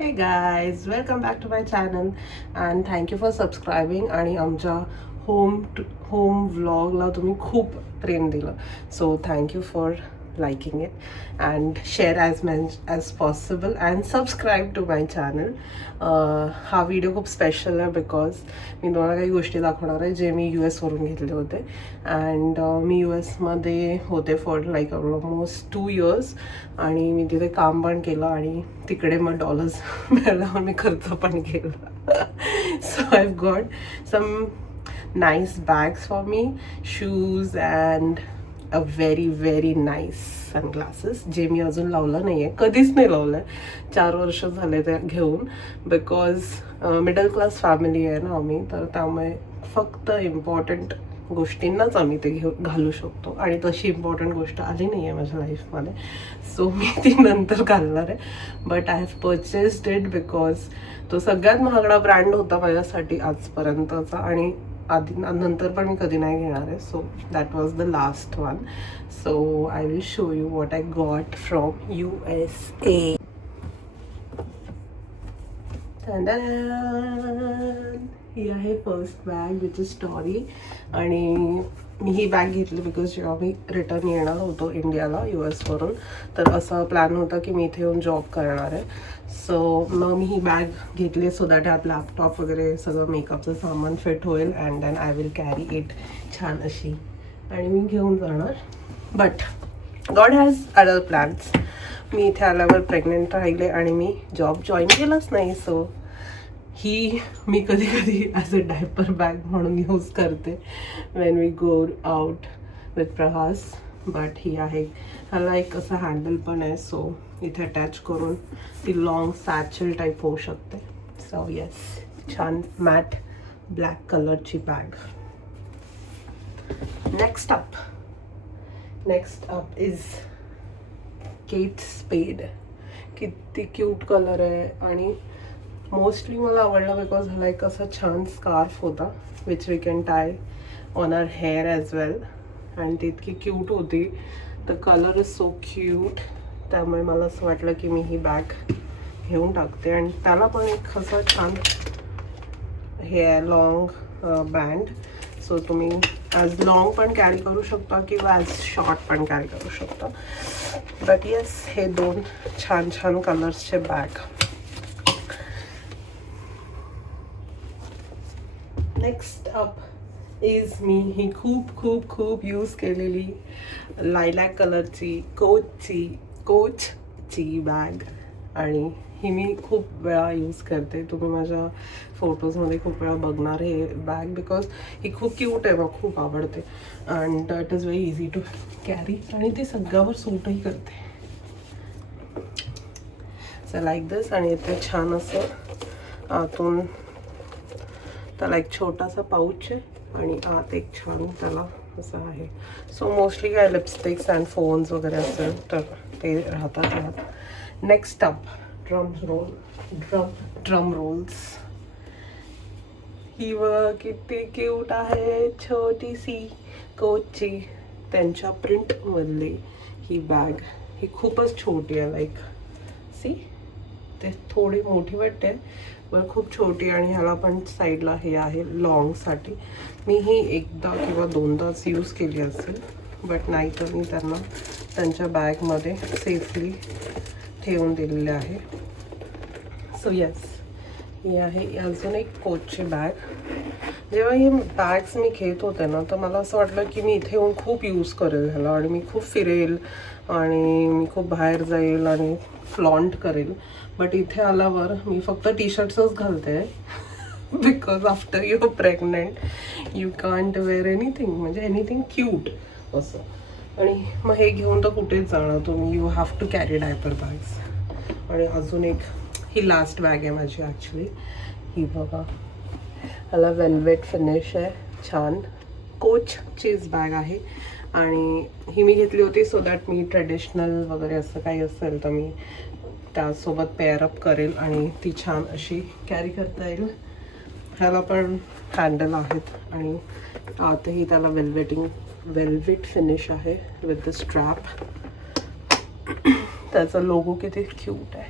Hey guys, welcome back to my channel and thank you for subscribing आणि आमच्या home व्लॉगला तुम्ही खूप प्रेम दिलं. So thank you for liking it and share as much as possible and subscribe to my channel. हा video खूप special आहे because मी तुम्हाला काही गोष्टी दाखवणार आहे जे मी US वरून घेतले होते. अँड मी US मध्ये होते फॉर लाईक ऑलमोस्ट 2 years आणि मी तिथे काम पण केलं आणि तिकडे मग डॉलर्स मिळाला मी खर्च पण केला. So I got some nice bags for me, shoes and a very nice sunglasses जे मी अजून लावलं नाही आहे, कधीच नाही लावलं आहे. 4 वर्ष झाले ते घेऊन बिकॉज मिडल क्लास फॅमिली आहे ना आम्ही, तर त्यामुळे फक्त इम्पॉर्टंट गोष्टींनाच आम्ही ते घालू शकतो आणि तशी इम्पॉर्टंट गोष्ट आली नाही आहे माझ्या लाईफमध्ये. सो मी ती नंतर घालणार आहे. But I have purchased it because तो सगळ्यात महागडा ब्रँड होता माझ्यासाठी आजपर्यंतचा आणि नंतर पण मी कधी नाही घेणार आहे. So that was the last one. So I will show you what I got from USA. ही आहे first bag which is story. आणि मी ही बॅग घेतली बिकॉज जेव्हा मी रिटर्न येणार होतो इंडियाला US वरून, तर असा प्लॅन होता की मी इथे येऊन जॉब करणार आहे. सो मग मी ही बॅग घेतली सो दॅट ॲप लॅपटॉप वगैरे सगळं मेकअपचं सामान फिट होईल and then I will carry it छान अशी आणि मी घेऊन जाणार. But God has other plans. मी इथे आल्यावर प्रेग्नेंट राहिले आणि मी जॉब जॉईन केलाच नाही. सो ही मी कधी कधी ॲज अ डायपर बॅग म्हणून यूज करते when we go out with Prahas. But ही आहे, ह्याला एक असं हँडल पण आहे सो इथे अटॅच करून ती लॉंग सॅचल टाईप होऊ शकते. सो येस, छान मॅट ब्लॅक कलरची bag. Next up is Kate Spade. किती क्यूट कलर आहे आणि मोस्टली मला आवडला बिकॉज ह्याला एक असा छान स्कार्फ होता which we can tie on our hair as well आणि ती इतकी क्यूट होती. The colour is so cute. त्यामुळे मला असं वाटलं की मी ही बॅग घेऊन टाकते. आणि त्याला पण एक असा छान हे आहे लॉंग बँड. सो तुम्ही ॲज लॉंग पण कॅरी करू शकता किंवा ॲज शॉर्ट पण कॅरी करू शकता. बट येस, हे 2 छान कलर्सचे बॅग. नेक्स्ट अप इज मी ही खूप यूज केलेली लायलॅक कलरची कोचची बॅग आणि ही मी खूप वेळा यूज करते. तुम्ही माझ्या फोटोजमध्ये खूप वेळा बघणार हे बॅग बिकॉज ही खूप क्यूट आहे, मला खूप आवडते and it is very easy to carry आणि ती सगळ्यावर सूटही करते. So like this. आणि इथे छान असं आतून त्याला एक छोटासा पाऊच आहे आणि आत एक छान त्याला असं आहे. सो मोस्टली काय लिपस्टिक्स अँड फोन्स वगैरे असेल तर ते राहतात यात. Next up drum rolls. ही बघा किती क्यूट आहे, छोटीशी कोचची त्यांच्या प्रिंटमधली ही बॅग. ही खूपच छोटी आहे, लाईक सी ते थोडी मोठी वाटते पण खूप छोटी आणि ह्याला पण साईडला हे आहे लॉंगसाठी. मी ही एकदा किंवा 2दाच यूज केली असेल बट नाही तर मी त्यांना त्यांच्या बॅगमध्ये सेफली ठेवून दिलेले आहे. सो येस, ही आहे अजून एक कोचची बॅग. जेव्हा हे बॅग्स मी घेत होते ना तर मला असं वाटलं की मी इथे येऊन खूप यूज करेल ह्याला आणि मी खूप फिरेल आणि मी खूप बाहेर जाईल आणि फ्लॉन्ट करेल. बट इथे आल्यावर मी फक्त टी-शर्ट्सच घालते because after you pregnant you can't wear anything, म्हणजे एनिथिंग क्यूट असं. आणि मग हे घेऊन तर कुठेच जाणार तुम्ही, you have to carry diaper bags. आणि अजून एक ही लास्ट बॅग आहे माझी ॲक्च्युली. ही बघा, ह्याला वेल्वेट फिनिश आहे, छान कोचचीच बॅग आहे आणि ही मी घेतली होती सो दॅट मी ट्रेडिशनल वगैरे असं काही असेल तर मी त्यासोबत पेअरअप करेल आणि ती छान अशी कॅरी करता येईल. ह्याला पण हँडल आहेत आणि आतही त्याला वेल्वेट फिनिश आहे विथ द स्ट्रॅप. त्याचा लोगो किती क्यूट आहे.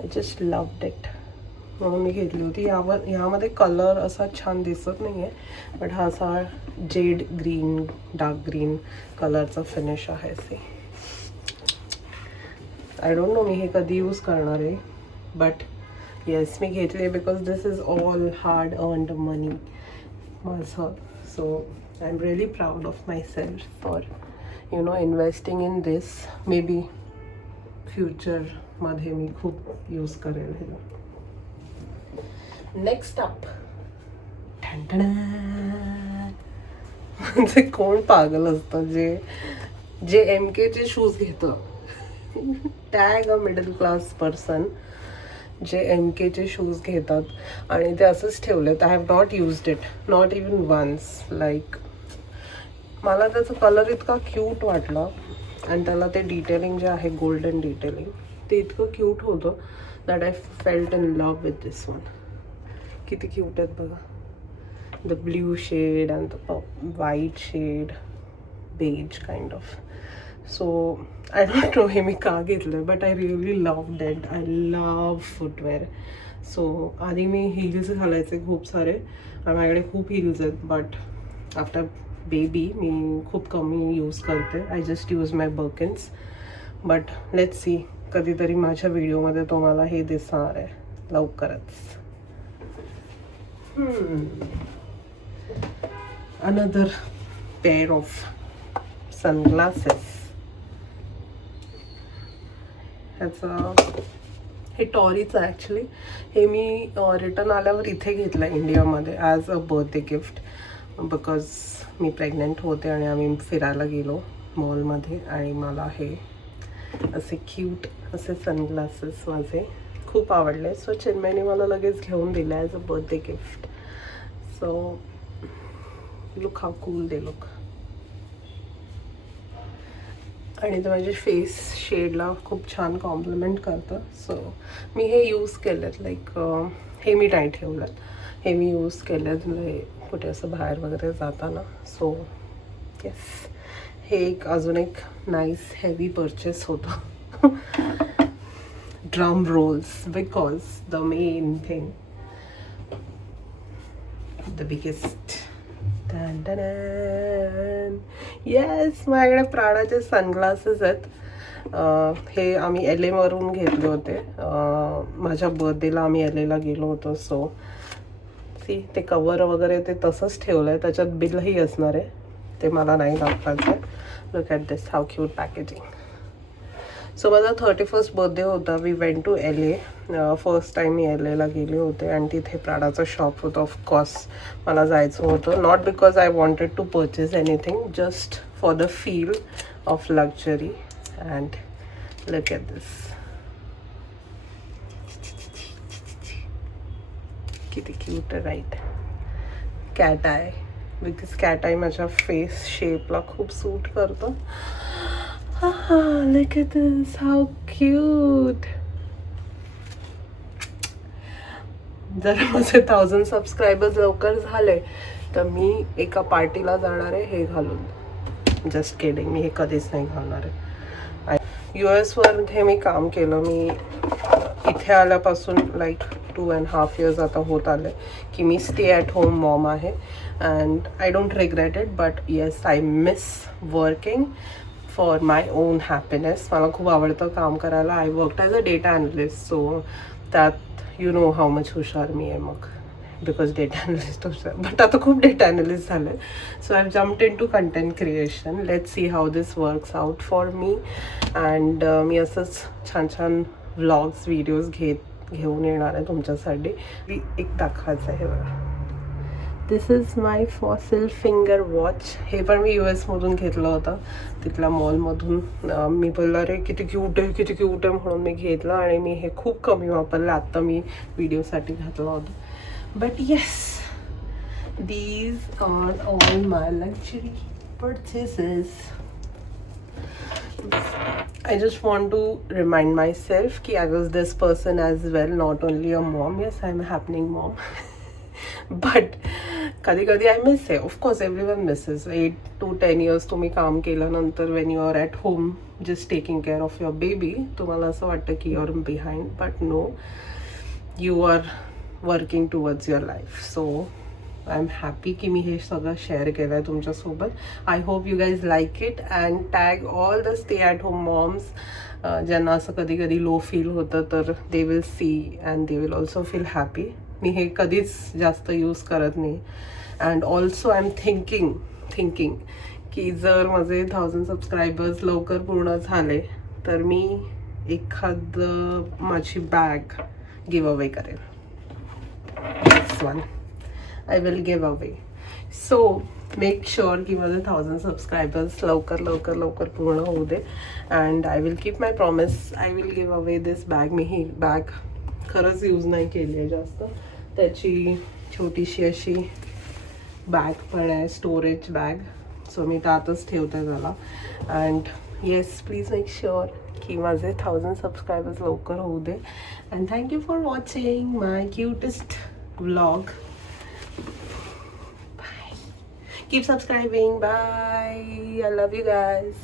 आय जस्ट लव्ड इट म्हणून मी घेतली होती. ह्यामध्ये कलर असा छान दिसत नाही आहे, बट हा असा जेड ग्रीन, डार्क ग्रीन कलरचा फिनिश आहे. सी, आय डोंट नो मी हे कधी यूज करणार आहे, बट येस मी घेतले because this is all hard earned money माझं. So I am really proud of myself for investing in this. Maybe फ्युचरमध्ये मी खूप यूज करेल हे. नेक्स्ट अप, म्हणजे कोण पागल असतं जे MKचे शूज घेतं. Tag a middle class person जे MKचे शूज घेतात आणि ते असंच ठेवलेत. I have not used it, not even once. Like मला त्याचा कलर इतका क्यूट वाटला आणि त्याला ते डिटेलिंग जे आहे गोल्डन डिटेलिंग ते इतकं क्यूट होतं that I felt in love with this one. किती क्यूट आहेत बघा. The blue shade and the white shade, beige kind of. So I don't know हे मी का घेतलं, but I really love that. I love footwear. So आधी मी hills घालायचे खूप सारे आणि माझ्याकडे खूप हिल्स आहेत, बट आफ्टर बेबी मी खूप कमी यूज करते. I just use my Birkins. But let's see, कधीतरी माझ्या व्हिडिओमध्ये तुम्हाला हे दिसणार आहे लवकरच. Another pair of sunglasses. ह्याचं हे टॉरीचं ॲक्च्युली. हे मी रिटर्न आल्यावर इथे घेतलं इंडियामध्ये as a birthday gift, because me pregnant होते आणि आम्ही फिरायला गेलो मॉलमध्ये आणि मला हे असे क्यूट असे सनग्लासेस माझे खूप आवडले. सो चिन्मयने मला लगेच घेऊन दिले as a birthday gift. So look how cool they look. आणि ते माझ्या फेस शेडला खूप छान कॉम्प्लिमेंट करतं. सो मी हे यूज केलेत. लाईक हे मी नाही ठेवलं, हे मी यूज केलेत कुठे असं बाहेर वगैरे जाताना. सो येस, हे एक अजून एक नाईस हेवी परचेस होतं. Drum rolls, because the main thing, the biggest. Yes, माझ्याकडे प्राडाचे सनग्लासेस आहेत. हे आम्ही LA वरून घेतले होते. माझ्या बर्थडेला आम्ही LAला गेलो होतो. सो सी, ते कवर वगैरे ते तसंच ठेवलं आहे. त्याच्यात बिलही असणार आहे, ते मला नाही दाखवायचं. Look at this, how cute packaging. So माझा 31st बर्थडे होता. We went to LA. First time मी LAला गेले होते आणि तिथे प्राडाचं शॉप होतं. ऑफकोर्स मला जायचं होतं, not because I wanted to purchase anything, just for the feel of luxury. And look at this, किती क्यूट आहे right. Cat eye, because cat eye माझ्या फेस शेपला खूप सूट करतो. Look at this, how cute. जर माझे 1000 subscribers लवकर झाले तर मी एका पार्टीला जाणार आहे हे घालून. जस्ट किडिंग, मी हे कधीच नाही घालणार आहे. US वर हे मी काम केलं. मी इथे आल्यापासून लाईक 2.5 years आता होत आले की मी स्टे ॲट होम मॉम आहे. And I don't regret it, but yes, I miss working for my own happiness. मला खूप आवडतं काम करायला. I worked as a data analyst. So त्यात यू नो हाऊ मच हुशार मी आहे मग, बिकॉज डेटा ॲनालिस्ट हुशार. बट आता खूप डेटा ॲनालिस्ट झालं आहे. So I have jumped into content creation. Let's see how this works out for me. And मी असंच छान छान व्लॉग्स व्हिडिओज घेऊन येणार आहे तुमच्यासाठी. एक दाखवायचं आहे बघा. This is my Fossil finger watch. हे पण मी US मधून घेतलं होतं, तिथल्या मॉलमधून. मी बोलला अरे किती क्यूट आहे, किती क्यूट आहे म्हणून मी घेतलं आणि मी हे खूप कमी वापरलं. आत्ता मी व्हिडिओसाठी घातलं होतं. But yes, these are all my luxury purchases. I just want to remind myself कि I was this person as well, not only a mom. Yes, I'm a happening mom. But कधी कधी आय मिस आहे. Of course everyone misses 8 to 10 years तुम्ही काम केल्यानंतर when you are at home just taking care of your baby, तुम्हाला असं वाटतं की you are behind, but no, you are working towards your life. So I am happy की मी हे सगळं शेअर केलं आहे तुमच्यासोबत. I hope you guys like it and tag all the stay at home moms ज्यांना असं कधी कधी लो फील होतं, तर they will see and they will also feel happy. मी हे कधीच जास्त यूज करत नाही. And also I am thinking की जर माझे 1000 सबस्क्रायबर्स लवकर पूर्ण झाले तर मी एखादं माझी बॅग गिव अवे करेन. This one I will give away. So make sure की माझे 1000 सबस्क्रायबर्स लवकर पूर्ण होऊ दे. And I will keep my promise, I will give away this bag. मी ही बॅग खरंच यूज नाही केली आहे जास्त. त्याची छोटीशी अशी बॅग पण आहे, स्टोरेज बॅग. सो मी त्यातच ठेवते त्याला. And yes, please make sure की माझे 1000 सबस्क्रायबर्स लवकर होऊ दे. And thank you for watching my cutest vlog. Bye. Keep subscribing. Bye. I love you guys.